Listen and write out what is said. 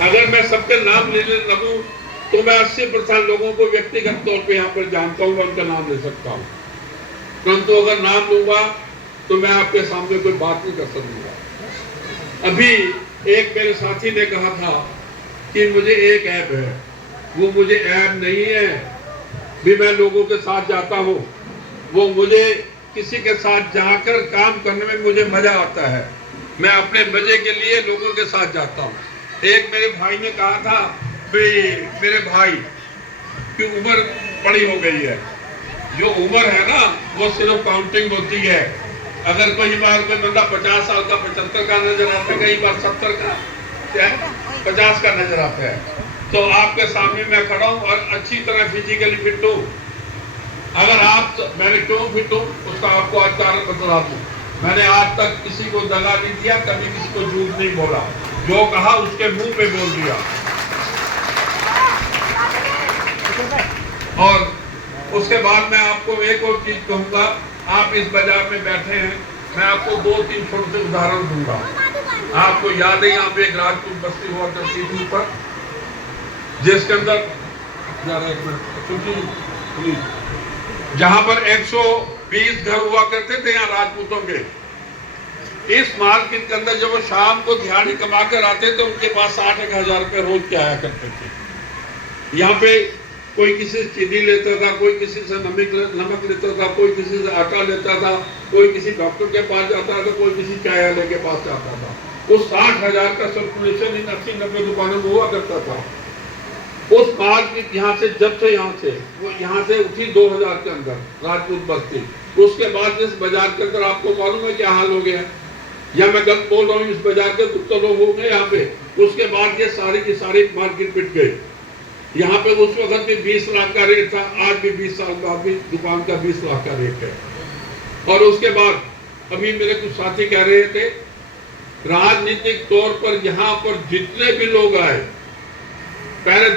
अगर मैं सबके नाम लेने लगूं तो मैं 80% लोगों को व्यक्तिगत तौर पे यहाँ पर जानता हूँ, मैं उनका नाम ले सकता हूँ, परंतु अगर नाम लूंगा तो मैं आपके सामने कोई बात नहीं कर सकूंगा। अभी एक मेरे साथी ने कहा था कि मुझे एक ऐप है, वो मुझे ऐप नहीं है। भी मैं लोगों के साथ जाता हूँ, वो मुझे किसी के साथ जाकर काम करने में मुझे मजा आता है। मैं अपने मजे के लिए लोगों के साथ जाता हूँ। एक मेरे भाई ने कहा था भाई मेरे भाई की उम्र बड़ी हो गई है, जो उम्र है ना वो सिर्फ काउंटिंग होती है। अगर कोई बार कोई बंदा 50 साल का 75 का नजर आता है, कई बार 70 का 50 का नजर आता है। तो आपके सामने मैं खड़ा हूँ और अच्छी तरह फिजिकली फिट हूँ। अगर आप मैंने क्यों फिट हूँ उसका आपको आज कारण बता दूं। मैंने आज तक किसी को दगा नहीं दिया, कभी किसी को झूठ नहीं बोला, जो कहा उसके मुंह पे बोल दिया। और उसके बाद मैं आपको एक और चीज कहूंगा, आप इस बाजार में बैठे हैं, मैं आपको 2-3 छोटे उदाहरण दूंगा। आपको याद है यहाँ पे एक राजपूत बस्ती हुआ करती थी ऊपर, जिसके अंदर जहां पर 120 घर हुआ करते थे यहाँ राजपूतों के। इस मार्केट के अंदर जब वो शाम को दिहाड़ी कमा कर आते थे, उनके पास 60,000 रुपए रोज के आया करते थे। यहाँ पे कोई किसी से चीनी लेता था, कोई किसी से नमक लेता था, कोई किसी से आटा लेता था, कोई किसी डॉक्टर के पास जाता था, कोई किसी चाय वाले के पास जाता था। उस 60,000 का सर्कुलेशन इन 80-90 दुकानों में हुआ करता था। उस मार्केट यहाँ से जब से वो यहाँ से उठी 2000 के अंदर राजपूत बस्ती, उसके बाद इस बाजार के अंदर आपको मालूम है क्या हाल हो गया, या मैं गलत बोल रहा हूँ? इस बाजार के कुछ तो लोग हो गए यहाँ पे। उसके बाद ये सारी की सारी मार्केट बिक गई। यहाँ पे उस वक्त भी 20 लाख का रेट था, आज भी 20 साल बाद भी दुकान का 20 लाख का रेट है। और उसके बाद अभी मेरे कुछ साथी कह रहे थे, राजनीतिक तौर पर यहाँ पर जितने भी लोग आए, पहले